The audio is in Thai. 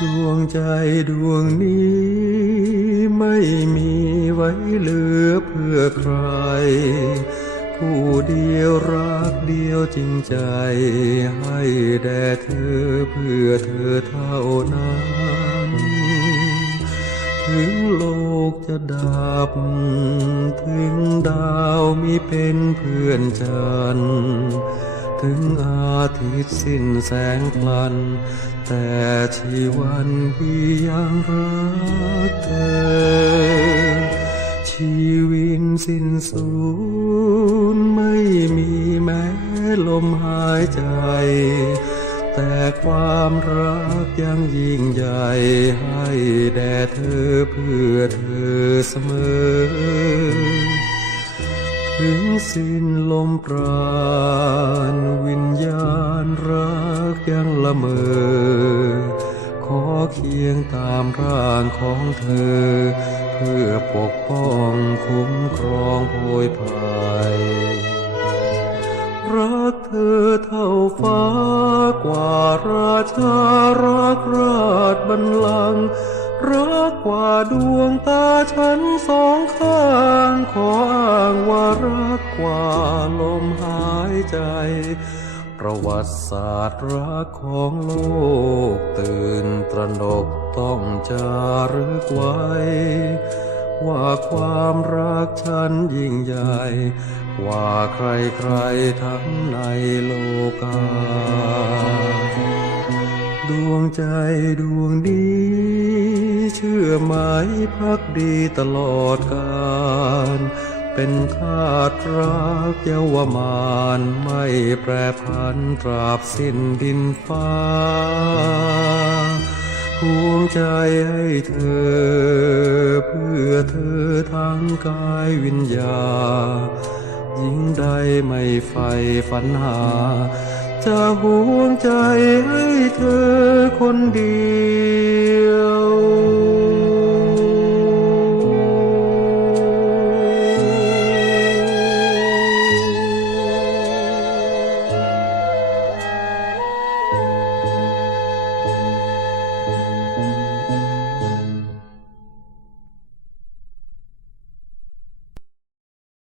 ดวงใจดวงนี้ ไม่มีไว้เหลือเพื่อใคร ผู้เดียวรักเดียวจริงใจ ให้แด่เธอเพื่อเธอเท่านั้น ถึงโลกจะดับ ถึงดาวมีเป็นเพื่อนจันทร์ ถึงอาทิตย์สิ้นแสงพลัน แต่ชีวันพี่ยังรักเธอ ชีวิตสิ้นสูญไม่มีแม้ลมหายใจ แต่ความรักยังยิ่งใหญ่ให้แด่เธอเพื่อเธอเสมอ ถึงสิ้นลมปราณวิญญาณรักยังละเมอ ขอเคียงตามร่างของเธอ เพื่อปกป้องคุ้มครองโพยภัยรักเธอเท่าฟ้ากว่าราชารักราชบัลลังก์ รักกว่าดวงตาฉันสองข้างขออ้างว่ารักกว่าลมหายใจ ประวัติศาสตร์รักของโลก ตื่นตระหนกต้องจารึกไว้ ว่าความรักฉันยิ่งใหญ่กว่าใครๆทั้งในโลกา ดวงใจดวงนี้ เชื่อไหมพักดีตลอดกาลเป็นทาสรักเยาวมานไม่แปรพันตราบสิ้นดินฟ้าห่วงใจให้เธอ เพื่อเธอทั้งกายวิญญาณยิ่งใดไม่ใฝ่ฝันหา จะห่วงใจให้เธอคนดี